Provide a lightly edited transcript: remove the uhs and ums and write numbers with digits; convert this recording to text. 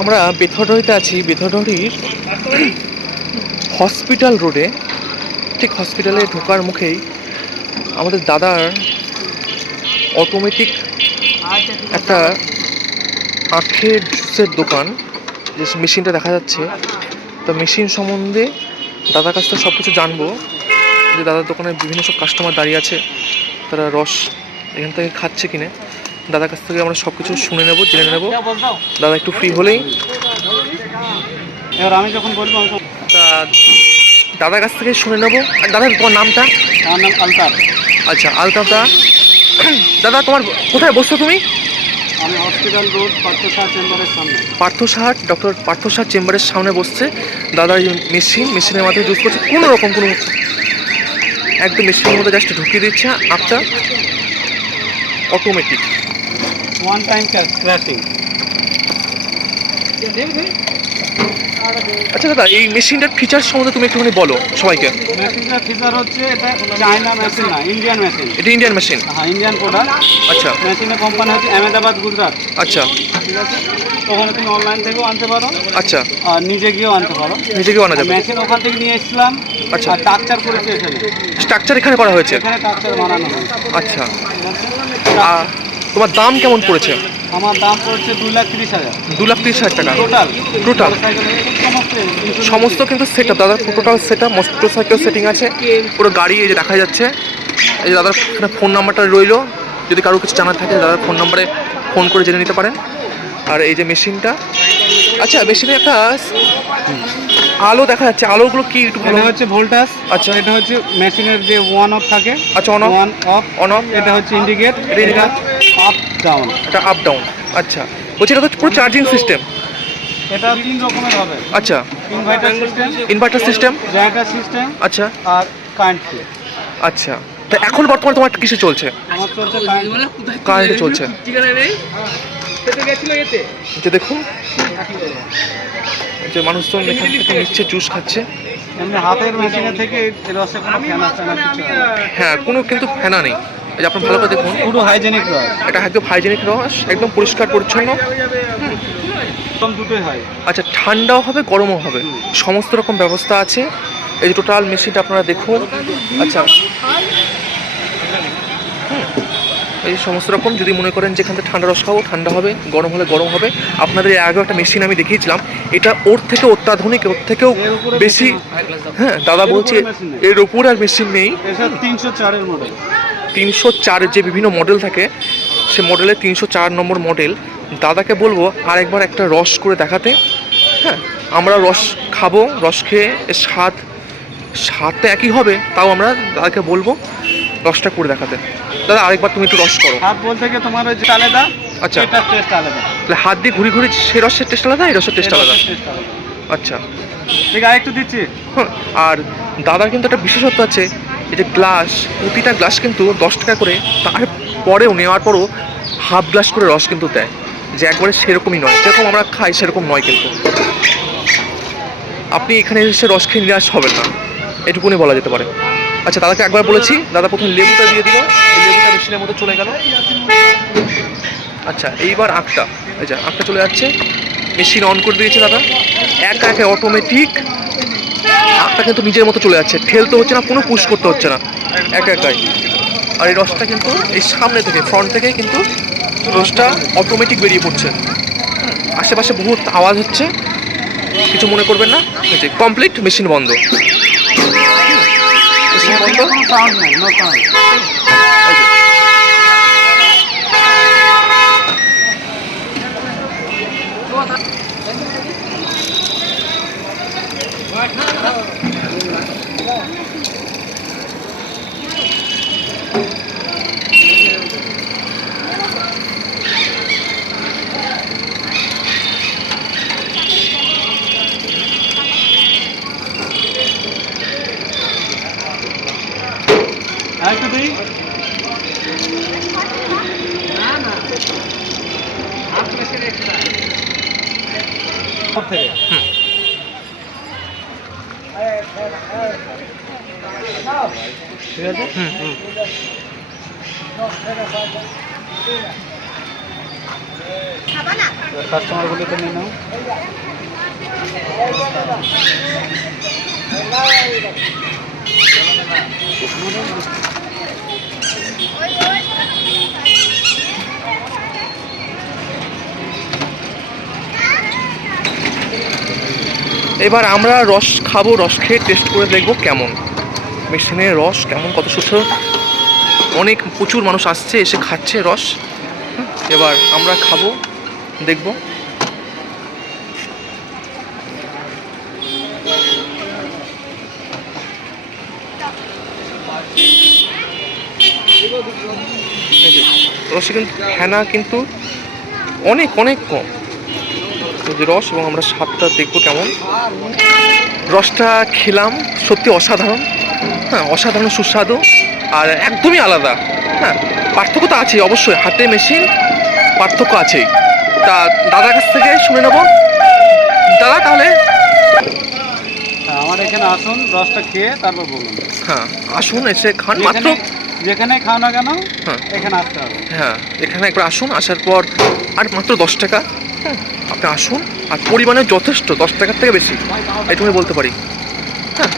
আমরা বেথরডারিতে আছি। বেথরডারির হসপিটাল রোডে, ঠিক হসপিটালে ঢোকার মুখেই আমাদের দাদার অটোমেটিক একটা আখের জুসের দোকান, যে মেশিনটা দেখা যাচ্ছে। তো মেশিন সম্বন্ধে দাদার কাছ থেকে সব কিছু জানবো, যে দাদার দোকানে বিভিন্ন সব কাস্টমার দাঁড়িয়ে আছে, তারা রস এখান থেকে খাচ্ছে কিনে। দাদার কাছ থেকে আমরা সব কিছু শুনে নেবো, জেনে নেবো। দাদা একটু ফ্রি হলেই এবার আমি যখন বলবো তা দাদার কাছ থেকে শুনে নেবো। আর দাদা, তোমার নামটা? আমার নাম আলতাফ। আচ্ছা, আলতাফ দা। দাদা, তোমার কোথায় বসছো তুমি? আমি হসপিটাল রোড পার্থসাহ চেম্বারের সামনে। ডক্টর পার্থসাহ চেম্বারের সামনে বসছে দাদা। মেশিনের মাধ্যমে জুস করছে, কোনো রকম কোনো একদম মেশিনের মধ্যে জাস্ট ঢুকিয়ে দিচ্ছে আপটা, অটোমেটিক। One time crashing. আচ্ছা দাদা, এই মেশিনটার ফিচার সম্বন্ধে তুমি একটুখানি বলো সবাইকে। মেশিনটার ফিচার হচ্ছে এটা চায়না মেশিন না, ইন্ডিয়ান মেশিন। এটা ইন্ডিয়ান মেশিন? হ্যাঁ, ইন্ডিয়ান প্রোডাক্ট। আচ্ছা। মেশিনের কোম্পানি হচ্ছে আহমেদাবাদ, গুজরাট। আচ্ছা, ঠিক আছে। ওখানে তুমি অনলাইন থেকেও আনতে পারো। আচ্ছা। আর নিজে গিয়েও আনতে পারো। নিজে গিয়েও আনা যাবে? মেশিন ওখান থেকে নিয়ে এসেছিলাম। আচ্ছা। আর স্ট্রাকচার করেছে এখানে। স্ট্রাকচার এখানে করা হয়েছে? এখানে স্ট্রাকচার বানানো হয়েছে। আচ্ছা। আর তোমার দাম কেমন পড়েছে? আমার দাম পড়ছে 2,30,000। 2,30,000 টাকা টোটাল। টোটাল সমস্ত কিন্তু সেট আপ দাদা, total set up. Motorcycle setting আছে, পুরো গাড়ি এই যে দেখা যাচ্ছে। এই যে দাদার এখানে ফোন নাম্বারটা রইলো, যদি কারো কিছু জানার থাকে দাদার ফোন নাম্বারে ফোন করে জেনে নিতে পারেন। আর এই যে মেশিনটা, আচ্ছা মেশিনে একটা আলো দেখা যাচ্ছে, আলোগুলো কি একটু ভালো? এটা হচ্ছে ভোল্টাস। আচ্ছা। এটা হচ্ছে মেশিনের যে অন অফ থাকে। আচ্ছা, অন অফ। On of. এটা হচ্ছে ইন্ডিকেট। এটা আপ ডাউন। এটা আপ ডাউন। আচ্ছা, বলছি এটা তো পুরো চার্জিং সিস্টেম? এটা 3 রকমের হবে। আচ্ছা। ইনভার্টার সিস্টেম, জেনারেটর সিস্টেম, আচ্ছা, আর কারেন্ট ফ্রি। আচ্ছা। তা এখন বর্তমানে তোমার কিসে চলছে? আমার চলছে কারেন্টে চলছে। যে দেখুন, যে মানুষজন এখান থেকে নিচ্ছে, জুস খাচ্ছে। এমনি হাতের মেশিনে থেকে এই রসে কোনো ফেনা কিছু হয়। হ্যাঁ, কোনো কিন্তু ফেনা নেই। এই যে আপনার ভালো করে দেখুন, পুরো হাইজেনিক রস। এটা একদম হাইজেনিক রস, একদম পরিষ্কার পরিচ্ছন্ন। দুটোই হয়। আচ্ছা, ঠান্ডাও হবে, গরমও হবে, সমস্ত রকম ব্যবস্থা আছে। এই যে টোটাল মেশিনটা আপনারা দেখুন। আচ্ছা, এই সমস্ত রকম, যদি মনে করেন যে এখান থেকে ঠান্ডা রস খাবো, ঠান্ডা হবে, গরম হলে গরম হবে। আপনাদের এর আগেও একটা মেশিন আমি দেখিয়েছিলাম, এটা ওর থেকে অত্যাধুনিক, ওর থেকেও বেশি। হ্যাঁ দাদা, বলছি এর ওপর আর মেশিন নেই। 304-এর মডেল। 304-এর যে বিভিন্ন মডেল থাকে, সে মডেলের 304 নম্বর মডেল। দাদাকে বলবো আরেকবার একটা রস করে দেখাতে। হ্যাঁ, আমরা রস খাবো, রস খেয়ে এর স্বাদটা একই হবে, তাও আমরা দাদাকে বলবো রসটা করে দেখাতে। দাদা, আরেকবার তুমি একটু রস করো। হাত বলতে গিয়ে তোমার ওই যে আলাদা। আচ্ছা। এটা টেস্ট আলাদা। তাহলে হাত দিয়ে ঘুরি ঘুরি সে রসের টেস্ট আলাদা, এই রসের টেস্ট আলাদা। আচ্ছা, ঠিক আছে, একটু দিচ্ছি। আর দাদার কিন্তু একটা বিশেষত্ব আছে, এই যে গ্লাস, প্রতিটা গ্লাস কিন্তু 10 টাকা করে। তারপরেও নেওয়ার পরও হাফ গ্লাস করে রস কিন্তু দেয়, যে একবারে সেরকমই নয়, যেরকম আমরা খাই সেরকম নয় কিন্তু। আপনি এখানে এসে রস খেয়ে নিরাশ হবেন না, এটুকুনি বলা যেতে পারে। আচ্ছা, দাদাকে একবার বলেছি, দাদা প্রথমে লেবুটা দিয়ে দিল, এই লেবুটা মেশিনের মধ্যে চলে গেল। আচ্ছা, এইবার আখটা, এই যে আখটা চলে যাচ্ছে, মেশিন অন করে দিয়েছে দাদা। একা একা অটোমেটিক আখটা কিন্তু নিজের মতো চলে যাচ্ছে, ঠেলতে হচ্ছে না, কোনো পুশ করতে হচ্ছে না, একা একাই। আর এই রসটা কিন্তু এই সামনে থেকে, ফ্রন্ট থেকে কিন্তু রসটা অটোমেটিক বেরিয়ে পড়ছে। আশেপাশে বহুত আওয়াজ হচ্ছে, কিছু মনে করবেন না। এই যে কমপ্লিট, মেশিন বন্ধ। মেশিন বন্ধ। সাউন্ড নাই, নো সাউন্ড। একটু দিই। ঠিক আছে। খাবা না? কাস্টমার বলে তো নিয়ে নাও। এবার আমরা রস খাবো, রস খেয়ে টেস্ট করে দেখবো কেমন মেশিনের রস কেমন, কত সুন্দর। অনেক প্রচুর মানুষ আসছে, এসে খাচ্ছে রস। এবার আমরা খাবো, দেখবো। এই যে রসে কিন্তু ফেনা কিন্তু অনেক অনেক কম। এই যে রস, এবং আমরা স্বাদটা দেখবো কেমন। রসটা খেলাম, সত্যি অসাধারণ। হ্যাঁ, অসাধারণ সুস্বাদু আর একদমই আলাদা। হ্যাঁ, পার্থক্য তো আছেই অবশ্যই, হাতে মেশিন পার্থক্য আছেই। তা দাদার কাছ থেকে শুনে নেবো। দাদা তাহলে হ্যাঁ, আমার এখানে আসুন, রসটা খেয়ে তারপর বলুন। হ্যাঁ আসুন, এসে খান মাত্র। যেখানে খাও না কেন, হ্যাঁ এখানে আসতে হবে। হ্যাঁ, এখানে একবার আসুন, আসার পর আর মাত্র 10 টাকা। হ্যাঁ, আপনি আসুন, আর পরিমাণে যথেষ্ট, 10 টাকার থেকে বেশি, এটুকুই বলতে পারি। হ্যাঁ।